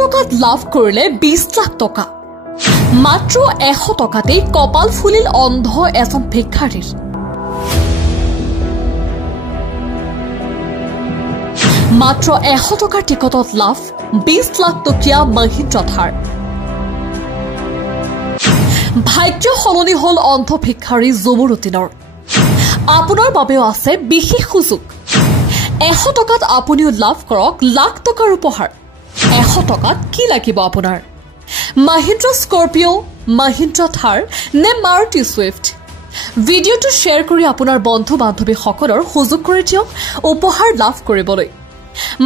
টকাত লাভ কৰিলে 20 লাখ টকা। মাত্ৰ 100 টকাতেই কপাল ফুলিল অন্ধ এজন ভিক্ষাৰীৰ। মাত্ৰ 100 টকাৰ টিকটত লাভ 20 লাখ টকীয়া মহিন্দ্ৰা থাৰ। ভাগ্য সলনি হল অন্ধ ভিক্ষাৰী জমুৰুদ্দিনৰ। আপোনাৰ বাবেও আছে বিশেষ সুযোগ। 100 টকাত আপুনিও লাভ কৰক লাখ টকাৰ উপহাৰ। 100 টকাত কি লাগিব আপোনাৰ? মহিন্দ্ৰা স্কৰপিঅ, মহিন্দ্ৰা থাৰ নে মাৰুতি ছুইফ্ট? ভিডিঅ'টো শ্বেয়াৰ কৰি আপোনাৰ বন্ধু বান্ধৱীসকলৰ সুযোগ কৰি দিয়ক উপহাৰ লাভ কৰিবলৈ।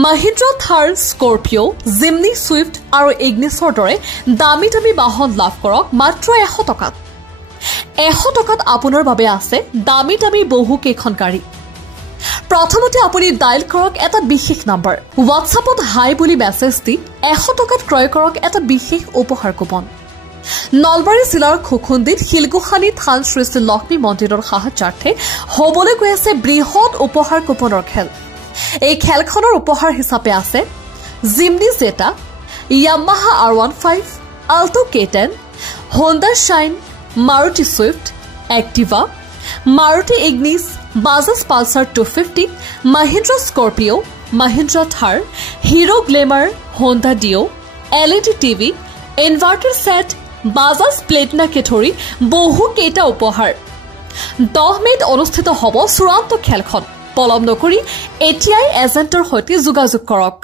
মহিন্দ্ৰা থাৰ, স্কৰপিঅ, জিমনি, ছুইফ্ট আৰু ইগনিছৰ দৰে দামী দামী বাহন লাভ কৰক মাত্ৰ 100 টকাত। 100 টকাত আপোনাৰ বাবে আছে দামী দামী বহু কেইখন গাড়ী। প্ৰথমতে আপুনি ডাইল কৰক এটা বিশেষ নম্বৰ। হোৱাটছআপত হাই বুলি মেছেজ দি 100 টকাত ক্ৰয় কৰক এটা বিশেষ উপহাৰ কুপন। নলবাৰী জিলাৰ খুখুন্দিত শিলগোহানি থান শ্ৰী শ্ৰী লক্ষ্মী মন্দিৰৰ সাহায্যাৰ্থে হবলৈ গৈ আছে বৃহৎ উপহাৰ কুপনৰ খেল। এই খেলখনৰ উপহাৰ হিচাপে আছে Jimny Zeta, Yamaha R15, Alto K10, Honda Shine, Maruti Swift, Activa, Maruti Ignis, Bajaj Pulsar 250, Mahindra Scorpio, Mahindra Thar, Hero Glamour, Honda Dio, LED TV, inverter set, Bajaj প্লেটিনাকে ধৰি বহু কেইটা উপহাৰ। 10 মে'ত অনুষ্ঠিত হ'ব চূড়ান্ত খেলখন। পলম নকৰি এতিয়াই এজেণ্টৰ সৈতে যোগাযোগ কৰক।